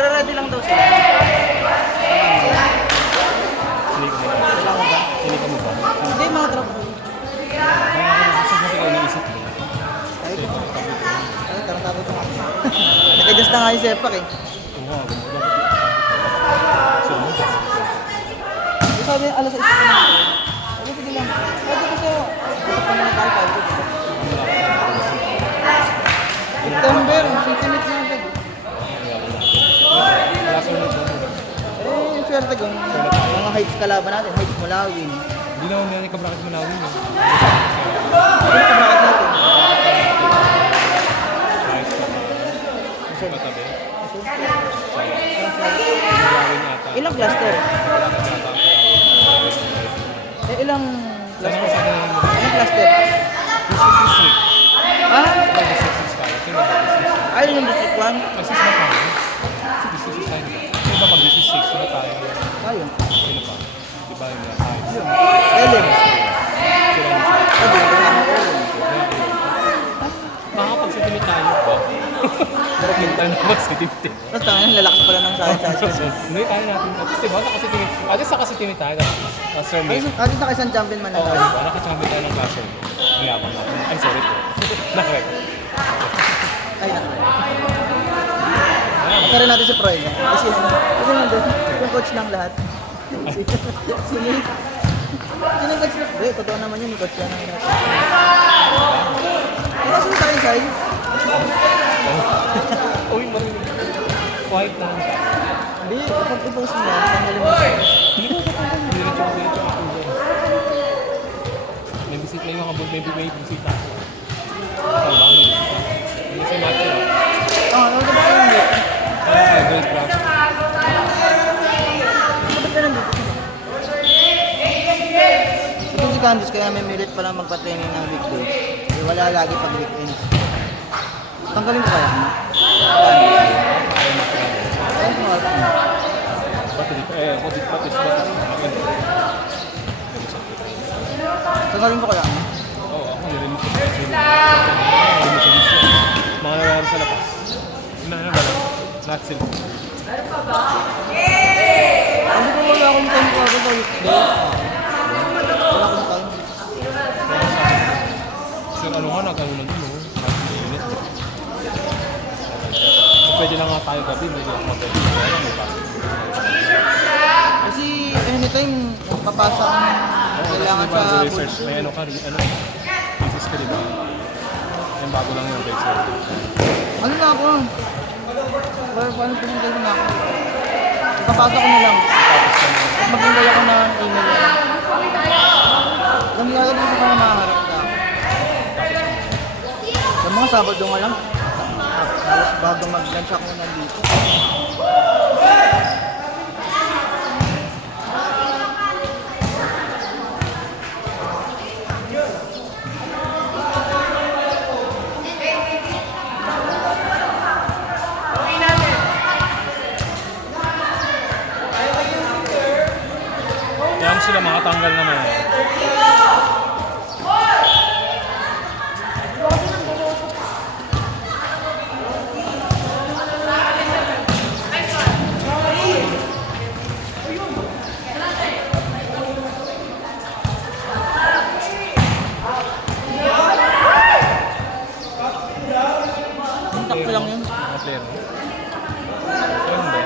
Nagre-ready lang daw sila. Kailangan ba? Hindi ka mo ba? Hindi, mga drop. Sa mga ikaw iniisip mo. Ay, tarang-tarang ito. Nag-adjust na nga yung sepak eh. Oo, so, ano ba? Di sabi, alas 6 pa naman. Sabi, sige lang. Pwede kasi, usap pa naman tayo. September, sisimit na agad. Wala sa ulit. Eh, swerte kung mga heights kalaban natin, heights Mulawin. Hindi naman nila ni Kabrakit Manawin. Ano ka bakit natin? Ayos ka ba? Kasi, Matabi. kasi, Manawin yata. ilang cluster? Eh, ilang Sana ko cluster? sa akin yung Ilang cluster? district. Ah? District tayo. Sino ba district? Ayun yung district 1? Mag-6 na tayo. District 6 tayo. Sino ba pag district 6? Sino tayo? Ayun. Sino pa? Diba yung mga tayo? Ellen. Sila yung Sabi, wala mo Ellen. makakapag-sentimate tayo ba? Pero tayo na mag-sentimate. Tapos tangin, lalakas pala ng science. Hindi tayo natin. At least diba, nakasentimate. At least nakasentimate tayo. Sir Ay, May. atin na isang champion man na Oo, tayo. diba? Nakachampion tayo ng kaso. Ang yabang natin. Ay, sorry po. Nakarek. Ay, nakalala. Kasi rin natin si Proy. Kasi nandun, yung coach ng lahat. Sino? Sino yung coach ng? Eh, totoo naman yun, yung coach yan ng lahat. Ay, kasi tayo, Sai. Uy, marinig. Quiet lang. Hindi, kapag i-post mo yan, tanggalin mo. Diretso ako. May bisita yung mga may bisita. Ikaw ba? May bisita. May si Matthew. Ano ba kayo nandito? Great crush. Ba't ka nandito? Ito si Candice, kaya may merit pala magpa-training ng weekdays. Eh, wala lagi pag weekends. Tanggalin ko kaya? Ay, smart. Pati dito. Ako dito. Pati dito. Tanggalin ko kaya? Oo, ako narinig ko. Mga nangyari sa labas. Naxil. Hindi ko wala akong time ko ako sa weekday. Wala akong time. Sir, ano nga, nag-ano na din, oh. Nag-init. Pwede lang nga tayo gabi, hindi ako mag-gabi. Kaya may pasok. Kasi anytime papasa ang kailangan sa research. May ano ka, thesis ka, diba? Yung bago lang yung research. ano na ako? Paano pinagay na ako? Papasa ko na lang. At maghintay ako ng email. Alam niyo agad dito ka maharap ka. Sa mga Sabado nga lang. Tapos bago mag-lunch ako nandito. Kaya mo sila makatanggal naman. Takto lang yun. Mga player. Ayun ba?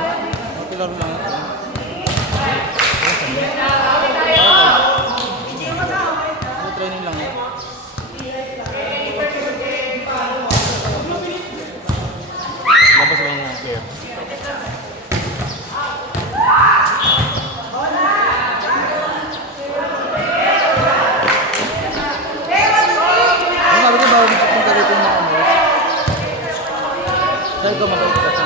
Kilaro lang yun. Training lang yun. Labas lang mga player. Ang sabi ko bawal dito punta dito yung mga umalis. Sabi ko mabait ka sa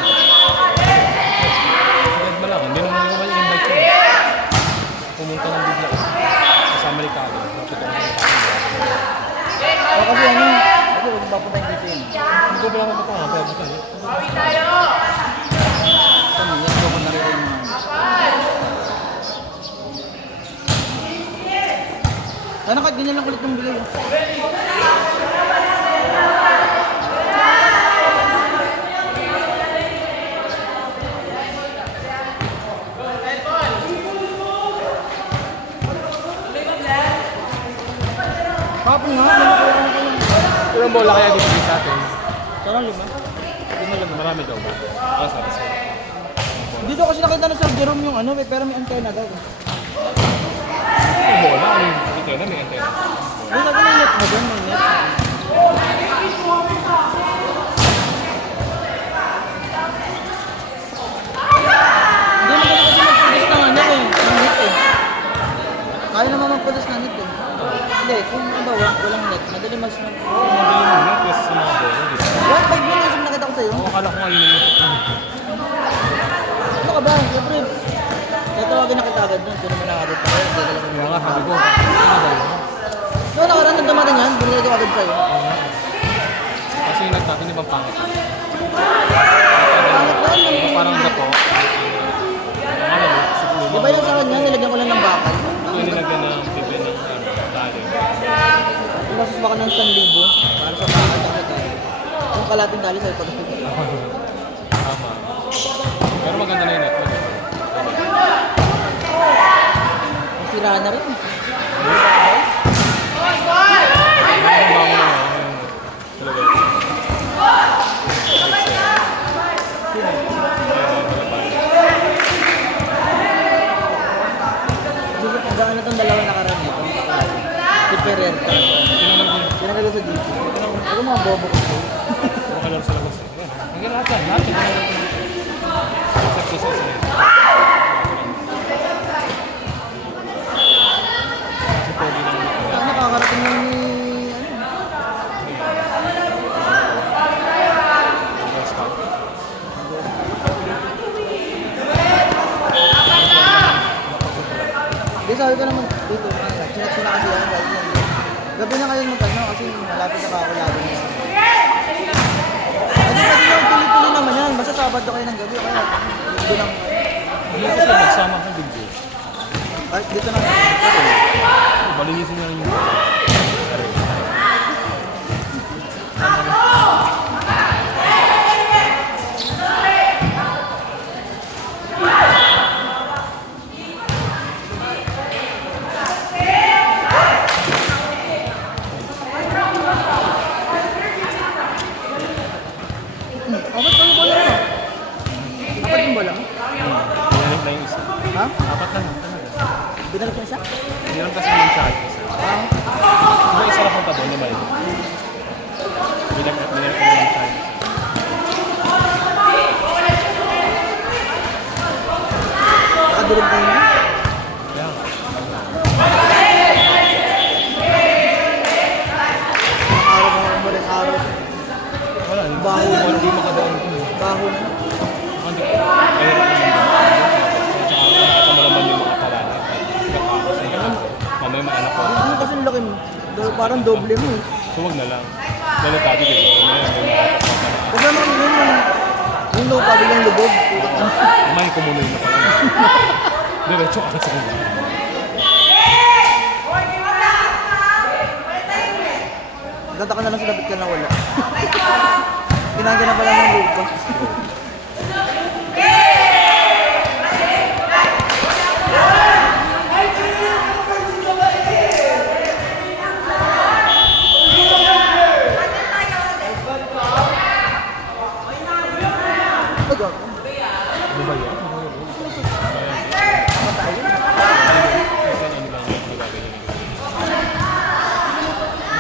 Agad ba lang? Hindi naman naman i-invite ko. Pumunta ng bigla. Sa Amerikano. O kasi ano, ako huwag papunta yung dito yun. Hindi ko ba naman ito nga? Pwede ka eh. Kami, yan ko na rin yung mga. Sana kahit ganyan lang ulit yung bigay. Kapon nga, nakukuha ko yung... Ilang bola kaya dito sa atin? Sarang 5. 5. Marami daw ba? Sabi sa'yo. Dito kasi nakita na Sir Jerome yung ano, pero may antena daw. Yung bola, may antena, may antena. Yung sabi may net mo doon, may net. Hindi mo kasi mag-produce ng ano eh, ng net eh. Kaya naman mag-produce ng net eh. Hindi, kung ano ba, walang net, madali mas mag... Madali mo na, kasi sa mga bola, di ba? 1.5 yun yung nakita ko sa'yo. Oo, akala ko ngayon na yun. Ano ka ba? Siyempre, tatawagin na kita agad doon. Sino mo nakagad pa kayo? Yung nga, sabi ko, ano daw? So, nakaraan na dumating yan, binigay ko agad sa'yo. Kasi yung nagtatin, di ba pangit? Pangit na Diba parang dapo? Ang ano, siguro. Di ba yung sa kanya, nilagyan ko lang ng bakal? Ito yung nilagyan ng TV ng tali. Umasos baka ng 1,000 para sa bakal ng tali. Yung kalating tali sa'yo pag Tama. Pero maganda na yung net. sirahan na rin. Gano'n na itong dalawa nakaraan nito. Si Ferrer ka. Pinagalo sa dito. Ako mga bobo ko. Makalaro sa labas. Ang gano'n lahat yan. Lahat yan. Isa. Kasi pwede lang dito. Nakakarating lang ni... Hindi, sabi ko naman dito. Chinat ko na kasi yan. Gabi na kayo magkano kasi malapit na kakulaban niya. Hindi pwede yung tuloy-tuloy naman yan. Basta Sabado kayo ng gabi. Kaya dito lang. Hindi kasi nagsama ko din. Kahit dito na. Malinisin na rin yung Apat pa yung bola mo. Apat yung bola mo? Binalik na yung isa. Ha? Apat na lang talaga. Binalik mo isa? Hindi lang kasi yung charge isa. Diba isa lang punta doon naman? Binalik na yung charge isa. Nakadilim kayo na? Kaya Araw mo ang muling araw. wala, Baho. hindi makadaan ko. Baho na. Hindi ko. Mahirap naman doon. Tsaka nakakamalamang yung mga talala. Mamaya may anak ko. Ano kasi ang laki mo? Parang doble mo eh. So wag na lang. Delikado din. Mamaya may mga kapatid. Problema kami yun yung lupa bilang lubog. Mamaya kumunoy na pala. Diretso ka sa kanya. Gata ka na lang sa dapat ka na wala. Ginagana na pala ng lupa. Ano ba yan?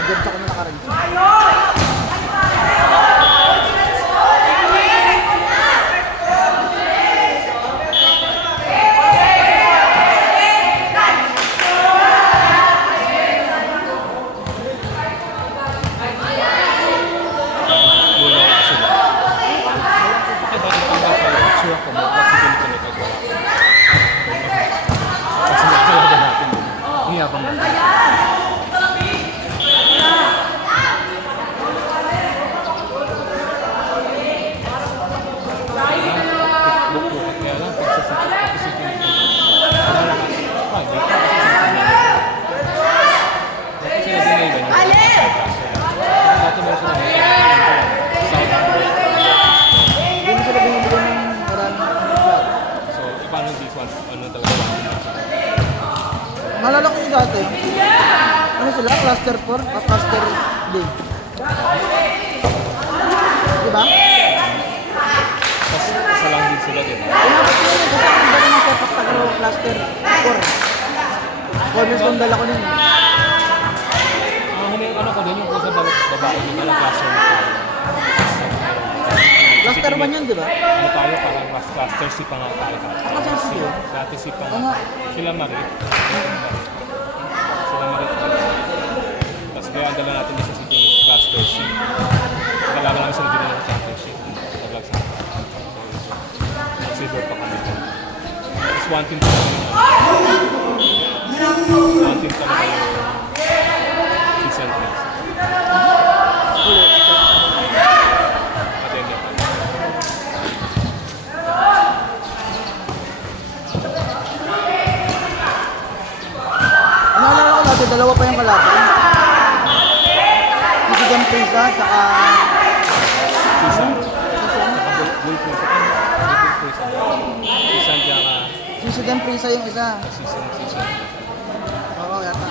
Ganda ko na nakaraan. Hindi mo sila binibigyan ng maraming shot. So, paano this one? Ano talaga? Naalala ko yung dati. Ano sila? Cluster 4 o cluster D? Diba? Tapos isa lang din sila, di ba? Inabot ko yun kasi ang dala ng sepak takraw cluster 4. Cornerstone dala ko nun. Ang ano ko din yung sa babae din na cluster na tayo. Cluster 1 yun, diba? Ano tayo, parang cluster C pa nga tayo. Ako sa C. Dati C pa Oo nga. nga. Sila Marie. Sila Marie. Tapos kaya ang dala natin din sa City cluster C. Kailangan namin sa regional ng championship. Naglag sa silver pa kami. Tapos one team talaga yun. One team talaga yung season place. Attendant. Naalala ko dati, dalawa pa yung kalaban. Michigan Prisa, saka... Season. Season. Bull Prisa. Season tsaka Michigan Prisa yung isa. season. Oo, yata.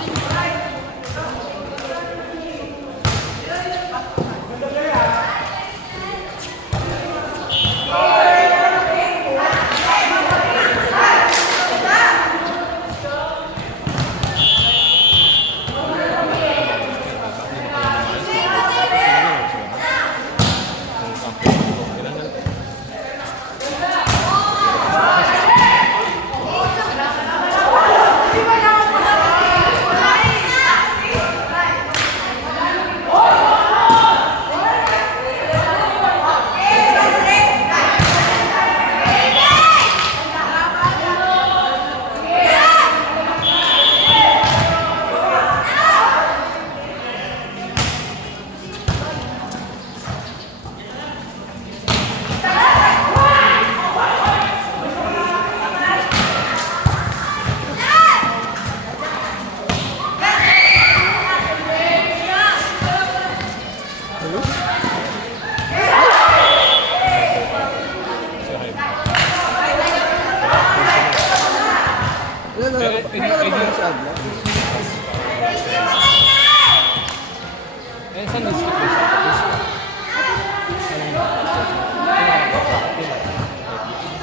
Eh, saan district ba siya?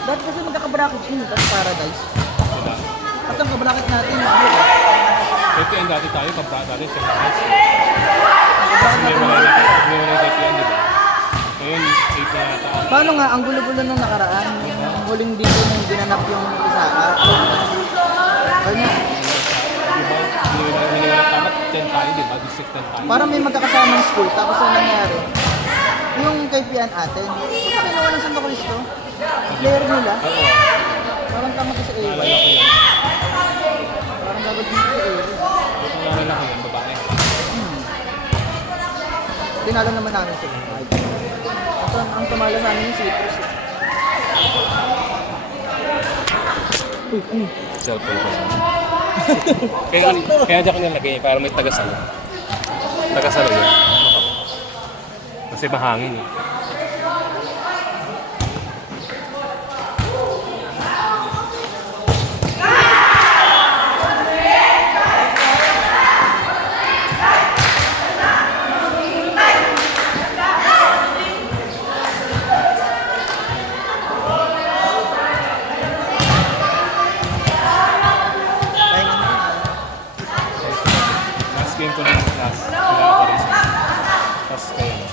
Dati kasi magkakabracket yun, tapos Paradise. Diba? At ang kabracket natin, ano ba? KPN dati tayo, dati sa Paradise. Kasi may wala yung KPN, diba? Ngayon, 8 na yata. Paano nga, ang gulo-gulo nung nakaraan, yung huling dito nung ginanap yung Isaka. Ano nga, Diba? Hindi wala tama, 10 tayo, diba? District 10 tayo. parang may magkakasamang school, tapos ang nangyari, yung KPN atin, puta kinuha ng Santo Cristo, player nila, Oo. parang tama ko sa A. Naalala ko yan. Parang dapat dito sa A. Naalala ko yan, babae. Tinalo naman namin sila. At ang tumalo sa amin yung Citrus. Cellphone ko. kaya dyan ko nilagay para may tagasalo. Tagasalo yun. Kasi mahangin eh. Last game ko na yung last. Kaya ako rin siya. Tapos kaya nga.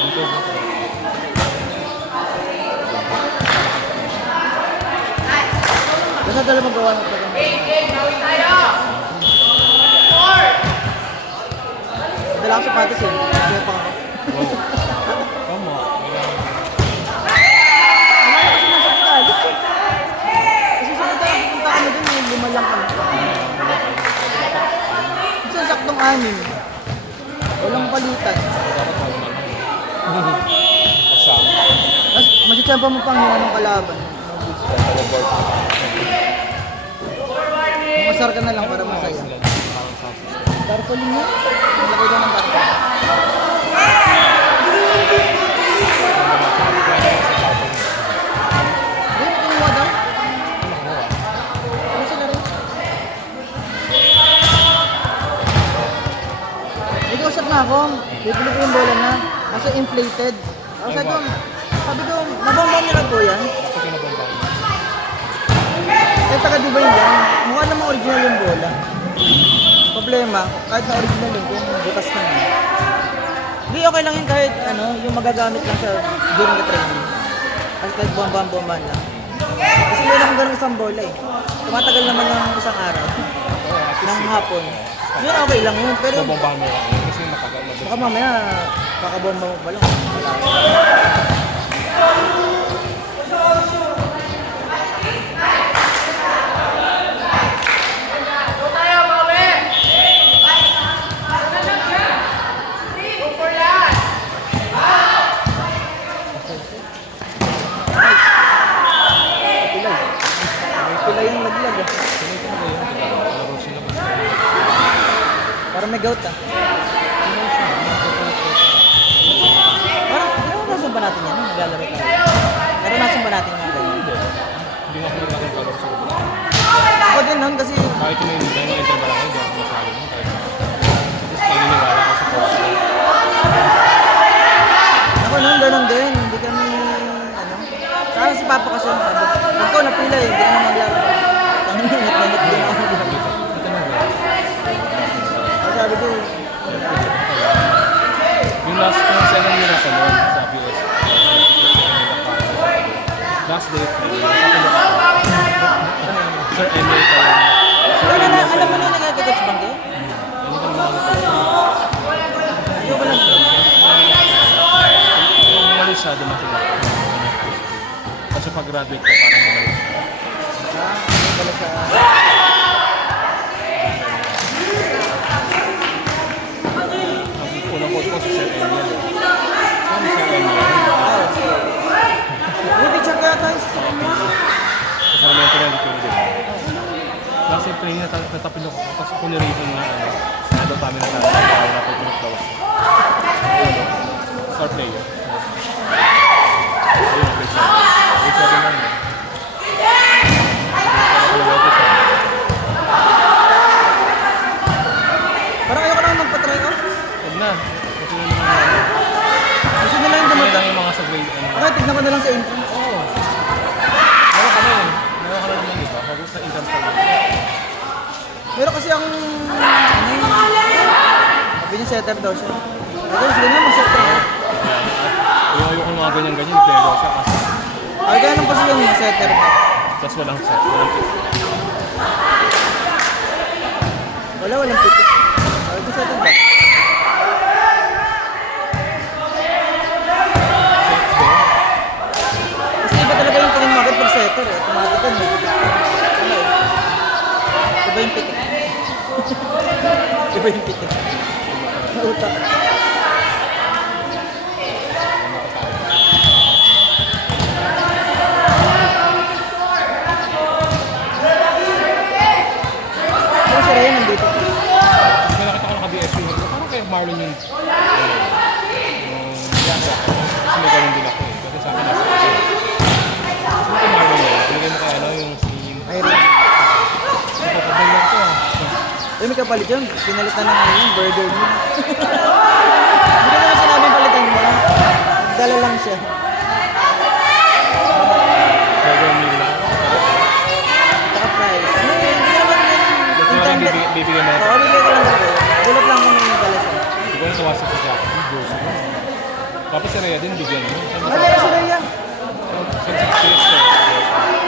Ito mo ko. Basta dala magawa ng program. Dala ko sapatos eh. Kaya pa ako. Wow. Tama. Ano kasi nasa college eh. Kasi sa punta kami dun, may 5 lang kami. Kasi saktong 6. Walang palitan. Dapat normal. Kasama. Tapos masitsampa mo pang hina ng kalaban. Masar ka na lang para masaya. Tarpaulin nga. Malaki ka ng tarpaulin. Wait, kinuha daw? Ano sila rin? inflated. Sabi ko, nabomba niyo lang po yan. Ito kinabomba. Eh, taga Dubai yan. Mukha namang original yung bola. Problema, kahit na original yun, kung butas na yun. Hindi, okay lang yun kahit ano, yung magagamit lang sa during the training. Kahit bomba-bomba lang. Kasi meron akong ganun isang bola eh. Tumatagal naman ng isang araw. Ng hapon. Yun okay lang yun, pero Nabombahan mo lang. Kasi matagal na. baka mamaya kakabomba mo pa lang. Pilay. Pilay yung laglag eh. Laro sila. Parang may gout ah. Parang, naranasan ba natin yan? Naglalaro tayo. Naranasan ba natin yung ganyan? Hindi nga ako naglalaro sa laro. Ako din nun kasi Kahit yung hindi na enter ba lang kayo, hindi ako masabi mo. Kahit naniniwala ko sa coach. ako nun, ganun din. Hindi kami, ano. Saka si Papa kasi, sabi, pag ikaw napila eh, hindi ka na maglalaro. Ang ingat-ingat din ako. Kasi sabi ko, Yung last kong 7 years ako noon sa BS. Last day of training. Sir Emil ka lang. alam mo na yung nagkakatouch bang kayo? Ayaw ko lang. Kung umalis siya, dumating ako. Kasi pag-graduate ko, parang bumalik siya. Ayaw pala sa... Ang unang coach ko si Sir Emil. Ano si Sir Emil? Buti check kaya tayo. Kasi naman ito rin ko din. Last day of training, natapin ako. Tapos ako nirito na ano kami na tayo. Napagpunot daw ako. Star player. Ayun, grade 7. Grade 7 lang yun. Parang ayaw ko lang magpa-try off. Huwag na. Kasi yun naman. Gusto nila yung Kasi dumata. lang yung mga sa grade. Okay, tignan ko na lang sa entrance. Oo. Meron ka na yun. Meron ka na naman iba. Pag sa income ka lang. Meron kasi ang... Ano yung... Sabi niya setter daw siya. Okay, sige na, mag-setter eh. Yung ayoko mga ganyan-ganyan. Pero siya kasi. Ay, kaya nung kasi yung setter. Tapos walang set. Walang set. Walang pito. Ay, ito setter ba? Kasi iba talaga yung tingin mo agad pag setter eh. Automatic yan. May pitik. Ano eh. Iba yung pitik. Iba yung pitik. Nautak. Ano si Ryan nandito? Kasi nakita ko naka-DSU. Parang kay Marlon yung... Yasa. Kasi may ganun din ako eh. Kasi sa akin nasa ako. Kasi kay Marlon yun. Pinagay mo kay ano yung si... Irene. Ito, pagbalang ko ah. Eh, may kapalit yun. Pinalitan ng ano yung burger niya. Hindi ko naman sinabing palitan mo. Dala lang siya. Burger meal lang. Tsaka fries. Hindi naman yun. Gusto mo lang bibigyan mo. Oo, bigyan ko lang ako. Gulat lang kung may dala siya. Hindi ko na sawasa sa jacket. Yung Diyos mo. Tapos si Rhea din bigyan mo. Ano yan sila yan?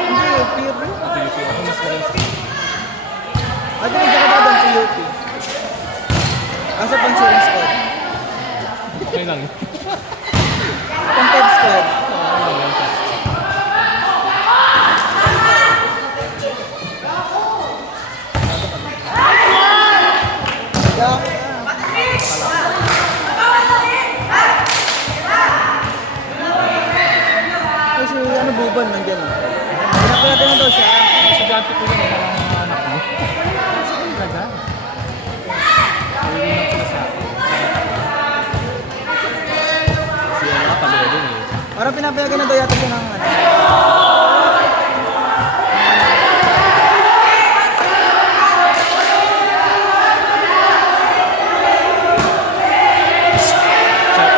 Hindi, PUP. Ako mas magaling sa Ano yung nakababa ang PUP? Asa pang cheering squad? okay lang. Pang pep squad? Kasi ano buban nandiyan ah. Pinapalatan na daw siya. Estudyante ko yun, mga anak mo. Sige, kaga. Hindi lang pala sa akin. Kasi ano, katalo din eh. Parang pinapayagan na daw yata siya ng ano.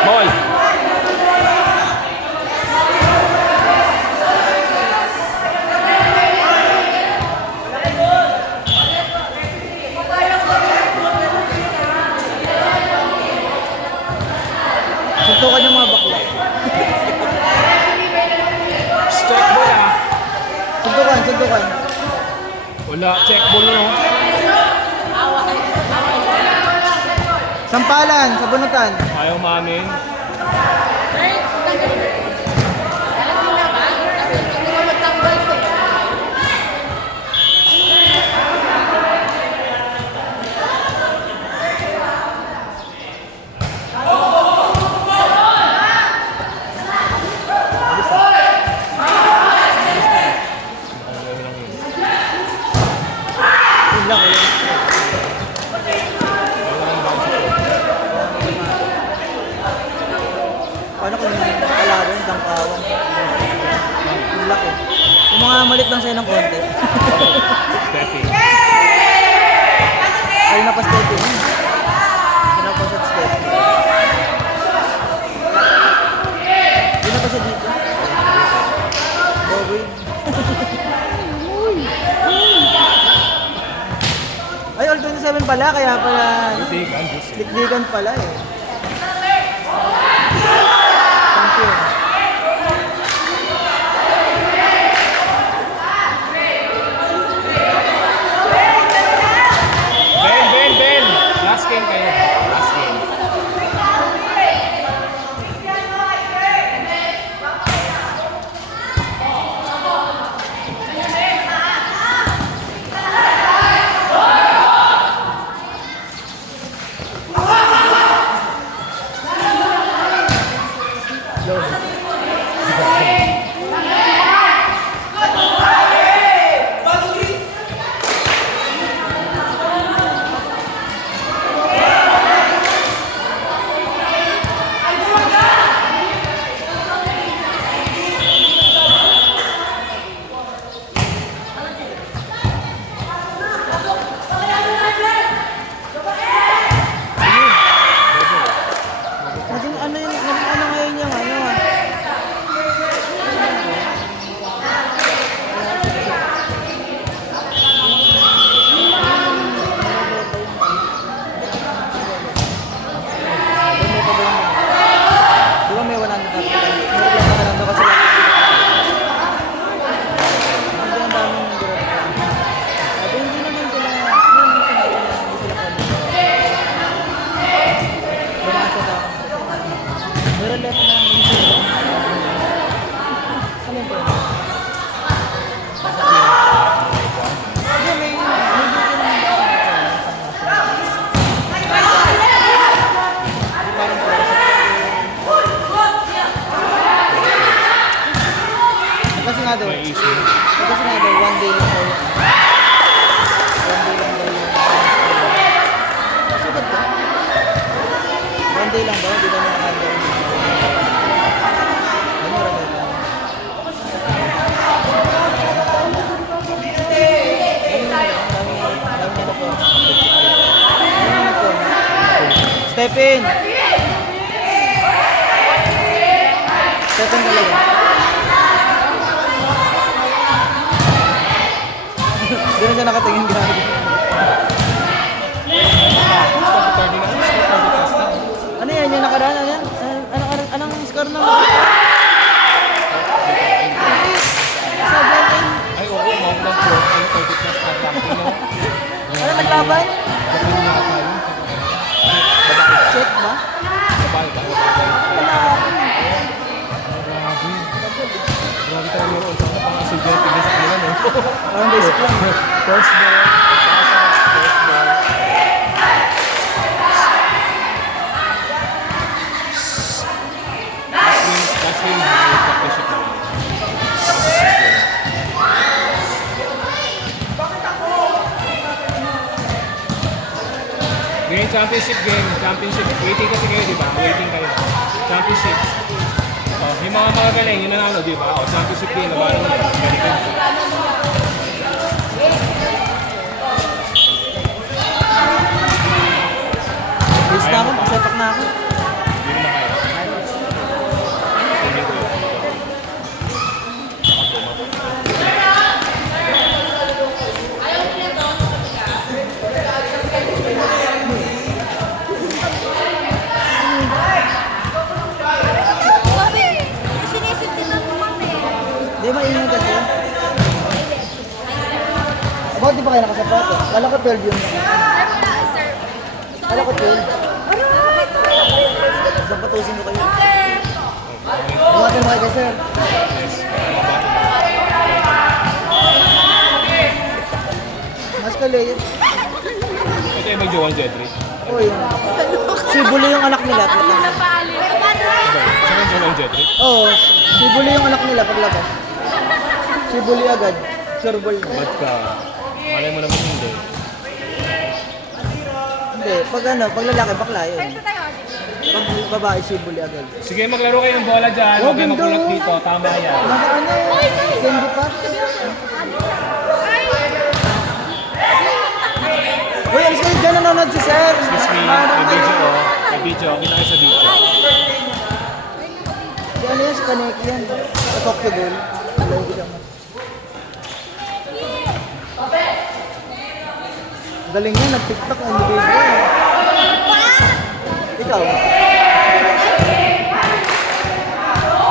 Bawal! Sundukan. Wala, check ball no. Sampalan, sa bunutan. Ayaw mamin. Yun lang, yun. Paano kung yung kalaban, dangkawan? Yung laki. Yung mga malit lang sa'yo ng konti. Stepping. Ay, napas-stepping. Pinapas at stepping. Hindi na pa siya dito. Bobby. Ay, all 27 pala, kaya pala. Tigan, just Dikdikan pala eh. Thank you. Ben! Last game kayo. Last game. Naging ano ngayon yung ano ah. Di ba may 100 na pila? Meron lang na lang daw kasi lang. Hindi ang daming growth. Sabi hindi naman sila, hindi naman sila bumasa sa meron lang na minsan. Ano ba? Hindi, may bigyan naman. Kasi nga daw, May issue. kasi nga daw, one day lang daw yun. One day lang daw yun. Kasi ba't ba? One day lang daw, hindi daw nakakanda yun. Ano marami ba? Dami na po. Step in! Step in talaga. Hindi na siya nakatingin gano'n. Ano yan? Yung nakaraan? Ano yan? Anong score na? Sabi yan. Ay, oo, mount ng floor. Ay, 30 plus na something, no? Ano naglaban? Japan na tayo. Check ba? Babae ba? Wala ako. Grabe. Grabe tayo meron. Sa mga estudyante din sa kanila, no? Parang basic lang. First ball, pasas, first ball. Last game, may championship na. Game championship. Waiting kasi kayo, di ba? Waiting kayo. Championship. Oh, yung mga magagaling, yung nanalo, di ba? Oh, championship game, nabalo na. Galing ka. Base na ako, sepak na ako. Hindi mo na kaya. Hindi ko yun. Mami, sinisit sila mo mami. Hindi, maingay kasi. Bakit di ba kayo nakasapatos? Kala ko 12 yung... Kala ko 12. Sapatusin ko kayo. Bumatin mo kayo kay sir. Mas kali. Ito yung medyo 1 Jetri. Oo yun. Si Bully yung anak nila. Saan yung 1 Jetri? Oo, si Bully yung anak nila paglabas. Si Bully agad. Sir Bully. Ba't ka? Malay mo naman hindi. Hindi, pag ano, pag lalaki, bakla yun. Pag babae, si Bully agad. Sige, maglaro kayo ng bola dyan. Oh, Huwag kayo ganda, magulat oh. dito. Tama yan. Naka ano, candy pa. Uy, alis kayo dyan, nanonood si sir. Excuse me, may video ko. May video. Kita kayo sa video. Si ano yan, si Kaneki yan. Sa Tokyo Ghoul. Lagi naman. Galing yan, nag-tiktok ang individual. Ikaw?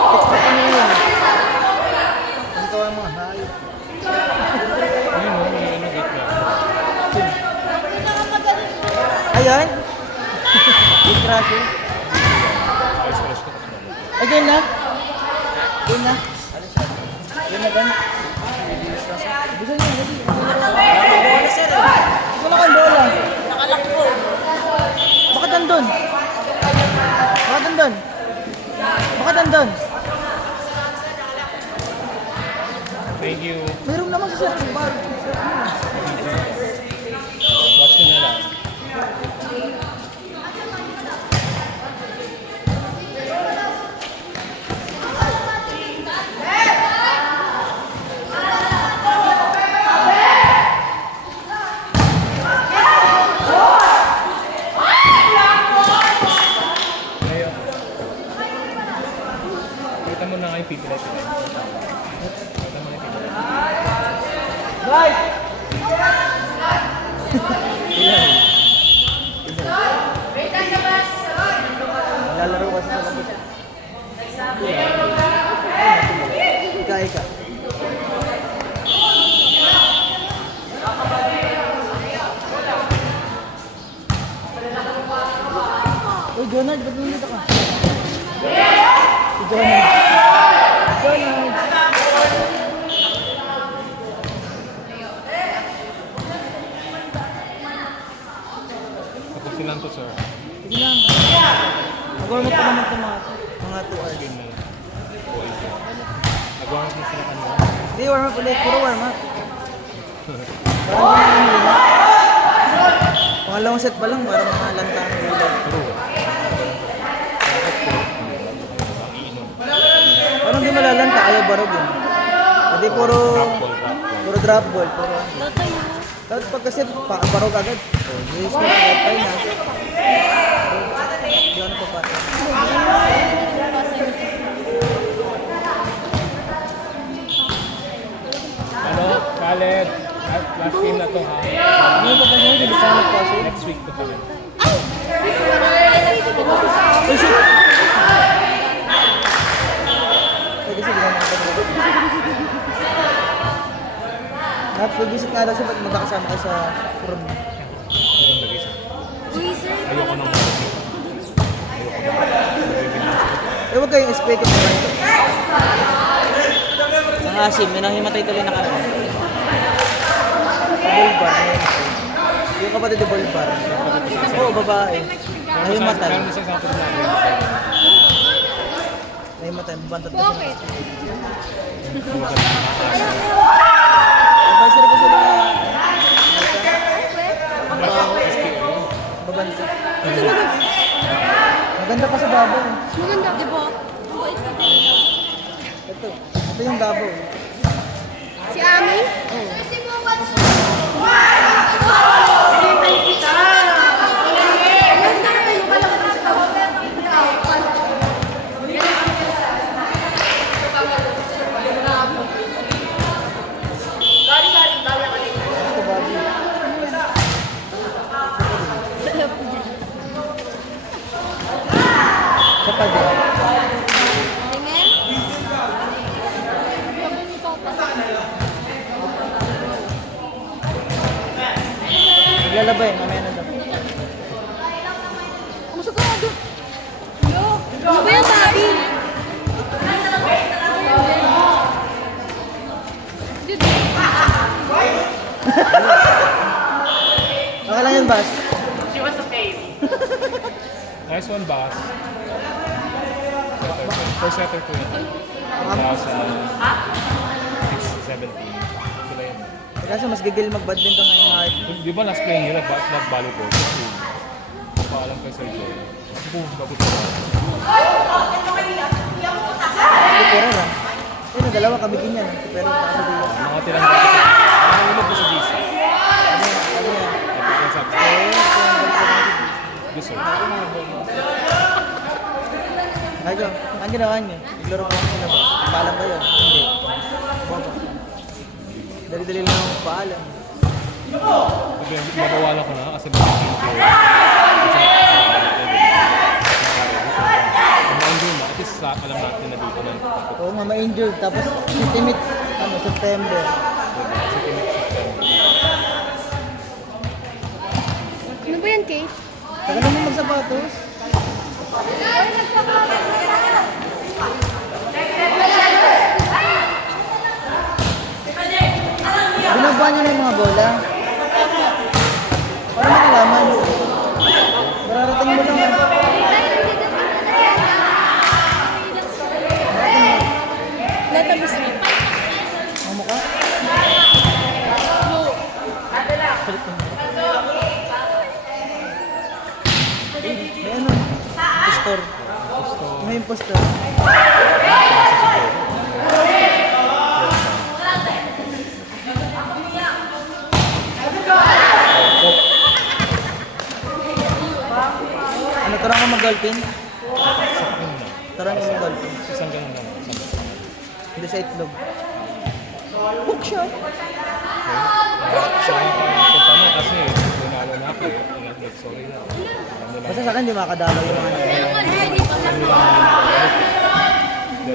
TikTok ano yun? Ang tawa mga hayop. Ayun o, may ano gate na. Ayan? Big crasher. Ayos ko kasi naman. Ay, game na? Game na? Game na ba? Bisa niyo, kasi. Bola, sir. Wala kang bola. Nakalakbo. Bakit nandun? Bakit nandun? Bakit nandun? Thank you. Mayroon naman si sir. Bar. Watch ko na lang. Ngayon. Kita mo na nga yung pipila. Kita mo na yung pipila. Right! Ilan? Lalaro kasi sa labas. Ika. Uy, Jonald, ba't nandito ka? Si Jonald. Jonald! Tapos silang to, sir. Sige lang. Mag-warm up pa naman ito mga 2 hours. Game na yun. Nagawa ko sila kanina. Hindi, warm up ulit. Puro warm up. Parang hindi na pangalawang set pa lang, parang mga lantahan ulit. True. Parang di malalanta, ayaw barog yun. Hindi puro drop ball. Tapos pag kasi barog agad. So, hindi ko agad tayo na. Hindi ano pa pa. Ano? Khaled. Last game na to, ha? Ano pa pa niya? Hindi pa nagpaso. Next week to kami. Uy, shit! Pwede sige na nakapag-labot. Nag-visit nga daw siya ba't magkakasama kayo sa room. Ibang lagi siya. Ayoko nang mag-game. Eh, huwag kayong speak of naman ito. Ang asim, may nahimatay tuloy na kanan. Bulbar, yung kapatid ni Bulbar. Oo, babae. Nahimatay. Meron isang sample na ako. Nahimatay, mabantat na siya. Bakit? Advisor ko sila. Babantat. Maganda pa sa Davao. Maganda, di ba? Ito yung Davao. Si Ami? Ito Babi. Sa pa din. Maglalaba eh, mamaya na daw. Kamusta ka nga doon? Yo! Ano ba yan, Bobby? Okay lang yun, Bas. Nice one, boss. First setter ko yun. 2017. Sila yun. Kaso mas gigil mag-badminton ngayon kahit. Di ba last playing nila, nag-volleyball? Paalam kay Sir Joe. Boom, bakit ba? Pero lang. Yun, dalawa kami ganyan. Pero nakasabili. Mga tirang bakit ko. Ang ulog ko sa GC. Ano yan? Tapos sa gusto. Ay ko, ang ginawa niyo? Naglaro po sila ba? Paalam kayo? Hindi. Bobo. Dali-dali lang ako paalam. Sabi, mabawalan ko na kasi mag-injure. Kung ma-injure na, at least alam natin na dito na. Oo nga, ma-injured. Tapos, sitimit, September. Kasi September. Ano ba yan, Kate? Tagal naman magsapatos. Binaba niyo na yung mga bola. Para makalaman. Mararating mo lang. Natabos na. Ang mukha. Salit mo. May ano? Impostor. May impostor. Ano, tarang ka mag-golfin? Tarang ka mag-golfin. Isang ganun lang. Hindi sa itlog. Hook shot. Siya punta mo kasi dinalo na ako. Sorry na. Basta sa akin, di makakadalaw yung mga Hindi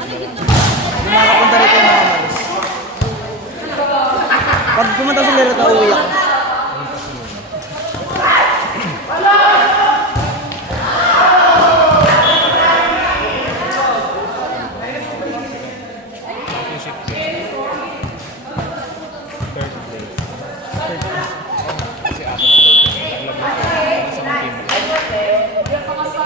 makakapunta rito yung mga malis. Pag pumunta sa laro, uwi ako. Championship game. Third place. Kasi apat sila. Naglag na po. Nasa mga team. Sila po sa...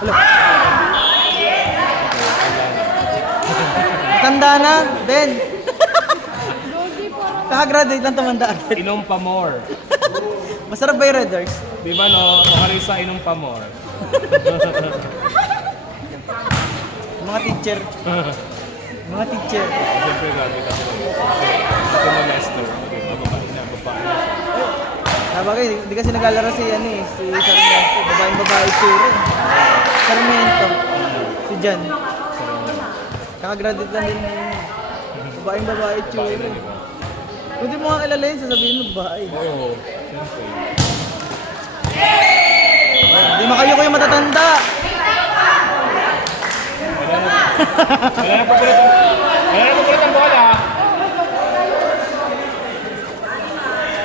Hello. Tanda na, Ben. Kakagraduate lang tumanda agad. Inom pa more. Masarap ba yung Red Doors? Di ba no? O kali sa inom pa more. Mga teacher. Mga teacher. Siyempre grabe kasi kasi molesto. Babae na siya. Sabagay, di kasi naglalaro si Sarmiento. Babaeng-babae tsura. Sarmiento. Si Jan. Kakagraduate lang din ngayon. Babaeng-babae Babae tsura. na, di ba? Kung di mo nga kilala yun, sasabihin mo babae. Oo. Siyempre. Di makayo ko yung matatanda. Wala na papulit ang bola.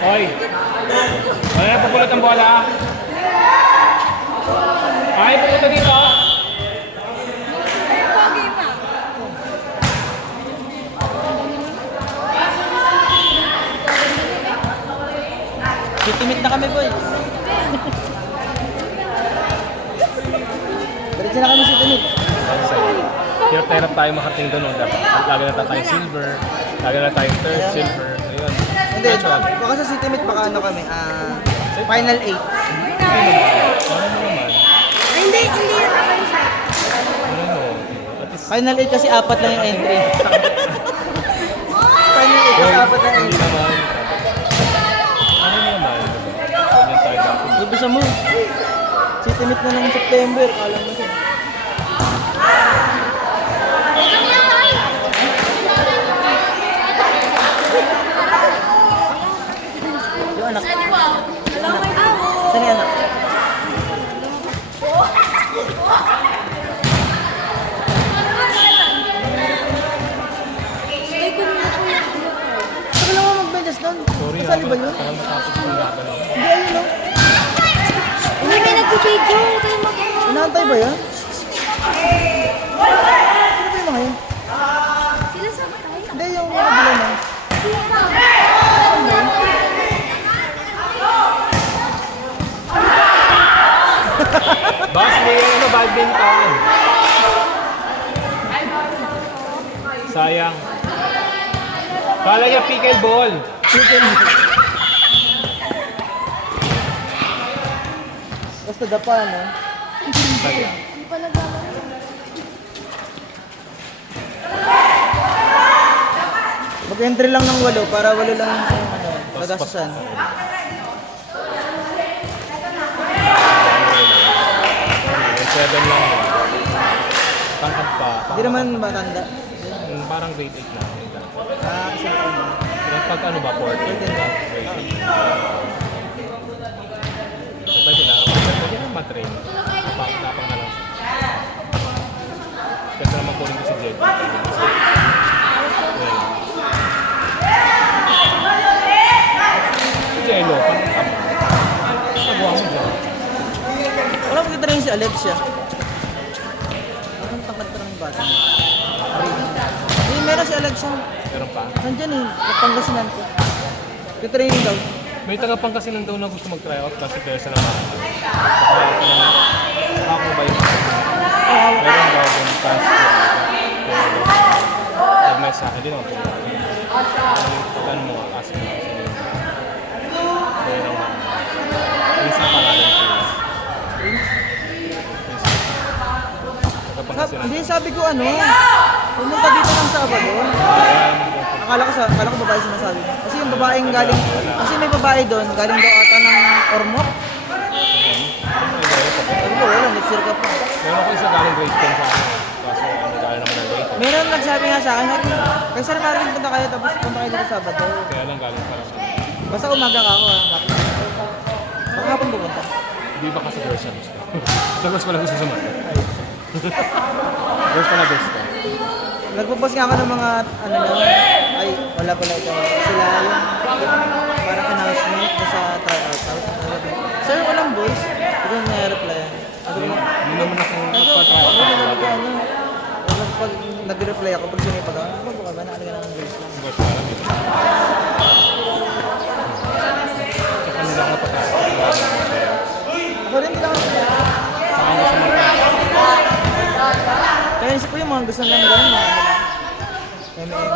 Hoy. Wala na papulit ang bola. Ay, pupunta dito. Pogi pa. Titimit na kami, boy. Diretso na kami si Timit. Hirap tayo makating doon. Dapat lagi na tayong silver. Lagi na tayong third, silver. Ayun. Hindi, baka sa City Meet baka ano kami, Final 8. Ano naman? Ay, hindi yan ako isa. Ano? At least, Final 8 kasi apat lang yung entry. Final 8 kasi apat lang yung hindi entry. naman. Ano naman? Ganyan tayo dapat. Ibig mo, City Meet na ng September, alam mo siya. Yung anak. Saan yung anak? Ay, kung Nakantay ba yun? Parang matapos yung laban. Hindi, ayun o. Hindi may nagpipidyo. Huwag kayong mag-ano. Inaantay ba yan? Ano ba yung mga yun? Sila sa batay. Hindi, yung mga bilay na. Boss, may ano, badminton. Sayang. Kala niya pickleball. Basta dapa, no? Sayang. Hindi pa naglalaro. Mag-entry lang ng 8 para 8 lang yung ano, nagastusan. Yung 7 lang. Tangkad pa. Hindi naman matanda. Parang grade 8 lang. Yung dati. Kasi ano, Yung pag ano ba, 14? Grade 8. Pwede na. Pwede na matrain. Tapang na lang. Kasi naman po rin ko si Jed. Si Jello, parang tama. Nabuha mo dyan. wala mo kita rin si Alexia. Ang tangkad pa ng bata. Hindi, meron si Alexia. Meron pa. Nandyan eh, napangasinan ko. Kitraining daw. May tagapangkasinan daw na gusto mag-try out kasi kaya sa naman. Saka ito naman. Ako ba yung meron daw kung task ko. Nag-mess sa akin, hindi naman po. Pag ano mo, ask mo. Meron lang. Prince na pangalan ko. Tagapangkasinan. Hindi, sabi ko ano, pumunta dito ng Sabado. Akala ko babae sinasabi mo. Kasi yung babaeng galing, kasi may babae doon, galing daw ata ng Ormoc. Sabi ko, wala, next year ka pa. Meron ako isa galing grade 10 sa akin. Kaso ano galing naman ng grade 10. Meron nagsabi nga sa akin, sabi ko, kaysa na parang punta kayo tapos punta kayo dito Sabado. Kaya lang galing parang Basta umaga ka ako, bakit? Baka hapon pupunta. Di ba kasi girls na gusto? Sa girls pala gusto sumali. Girls pala gusto. Nagpo-post nga ako ng mga, ano na, ay, wala pala ito. Sila yung, parang announcement na sa tryout house. Sir, walang boys. Ito yung na-reply. Yun naman akong nagpa-try. Pag nag-reply ako, pag sinipag ako, ano ba ba, nakalagyan ng boys lang. Girls pala gusto. Tsaka nila ako napatry. Ako rin, hindi lang ako. Saka ang gusto mag-try. Kaya isip ko yung mga gusto lang gano'n, mga ano lang.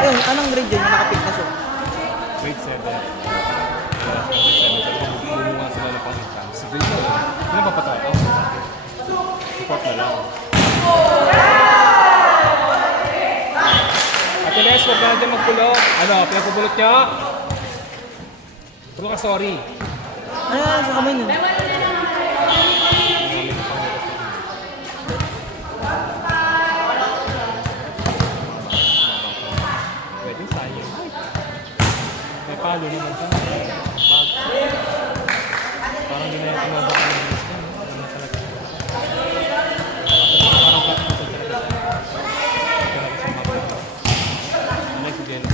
Yun, anong grade yun? Yung nakapick na siya. Grade 7. Grade 7. Pero bumuha sila ng pang-exams. Grade 7. Sino pa patry? Oh, support na lang. Ate Les, huwag na natin magpulot. Ano, pinapupulot niya? Puro ka sorry. Ano yan, sa kamay nun? Pwede sayang. May palo naman siya. Bag. Parang ginaya ko na baka ng list niya. Ano talaga. Parang flat ko talaga. Ito na kasi mapala. Ano yung si Jenny?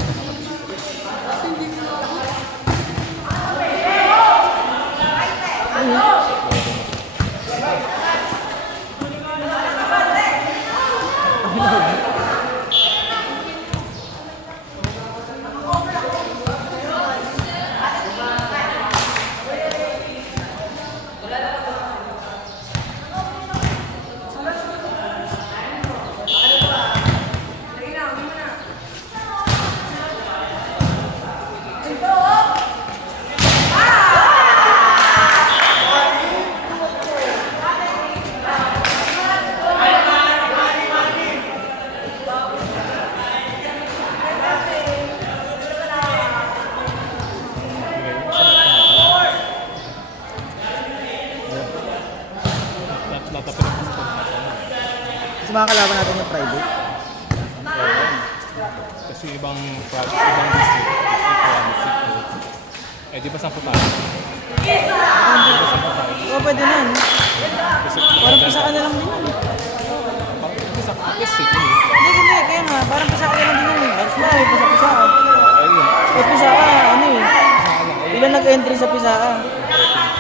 Kasi mga kalaban natin yung private. Kasi yung ibang district. Eh, di ba 10 tayo? Di ba 10 tayo? Oo, pwede na, no? Kasi, Parang pisa ka na lang din yun. Sa Kapis City eh. Hindi, kaya nga. Parang pisa ka na lang din yun. Mas na, may pisa-pisa ka. Ayun. Eh, pisa ka, ano eh. Ilan nag-entry sa pisa ka?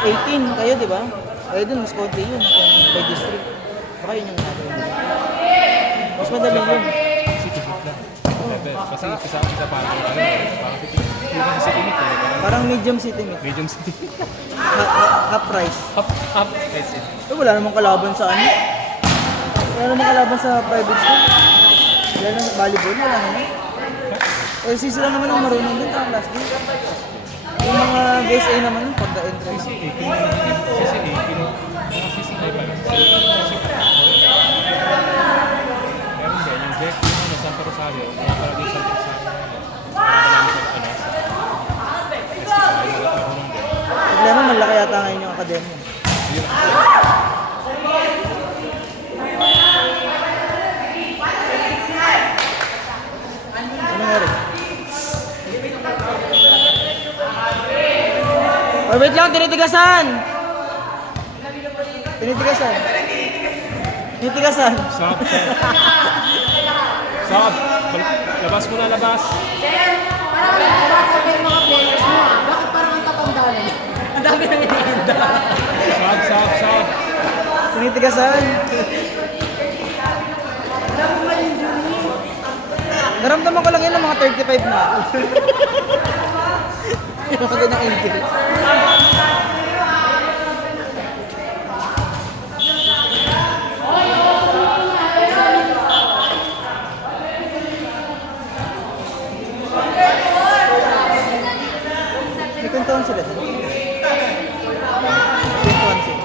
18 kayo, di ba? Eh, dun, mas konti yun. Kung by district. Baka yun yung natin. Mas madali yun. City Meet lang. Kasi isa parang city. Hindi kasi City Meet eh. Parang medium city meet. Medium City. Half price. Up. Yes, yes. Eh, wala namang kalaban sa ano. Wala namang kalaban sa private school. Wala namang volleyball, wala naman. Eh, sisi lang naman ang marunong din, ang last game. Yung mga base A naman, pagka-entry lang. CC 18. Mga CC ay pala. Meron din, yung deck, yung Santa Rosario. Mga pala din Santa Rosario. Marami sa ano. Problema, malaki yata ngayon yung akademya. Ano nga rin? Oh, wait lang, tinitigasan! Tinitigasan. Tinitigasan. Stop. Labas mo na, labas. Parang bakit yung mga players mo ah? Bakit parang ang tatanda na? Ang dami nang iniinda. Stop. Tinitigasan. Alam mo ba yung Julie? Naramdaman ko lang yun ng mga 35 na ako. Yung magandang injury. May kwentuhan sila dun. Kwentuhan sila.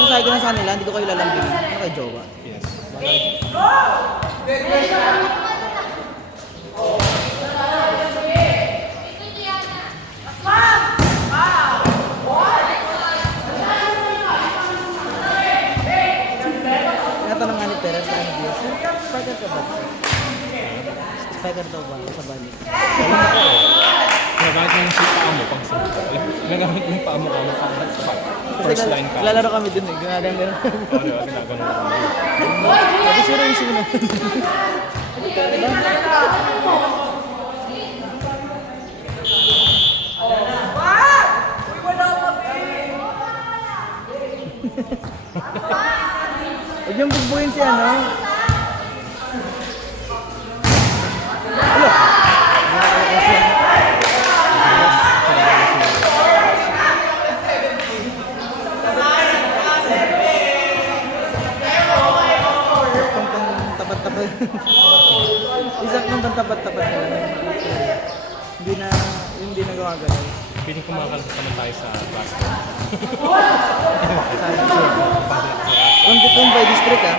Sasabi ko na sa kanila, hindi ko kayo lalambingin. Ano kayo, jowa? Yes. Tinatanong nga ni Perez na ano Diyos, spiker ka ba? Spiker daw ba? Sa balik. Ginagamit mo yung paa mo pang sabi. Ginagamit mo yung paa mo pang sa first line ka. Lalaro kami dun eh, ginagano. Oo, diba? Ginagano na kami. Sabi sure yung sino. Huwag niyong bugbuhin si ano. Tapat-tapat. Isang nang tapat-tapat na lang. Hindi na gumagalaw. Piling ko makakalasa naman tayo sa basket. Kung by district ah.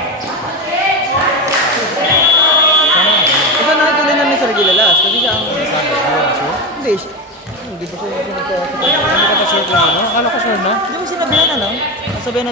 Ito nakituloy namin sa Regilalas kasi siya ang... Hindi. Hindi pa siya yung Ano ka pa sure kung ano? Akala ko sure na. Hindi mo sinabihan ano? Sabihan na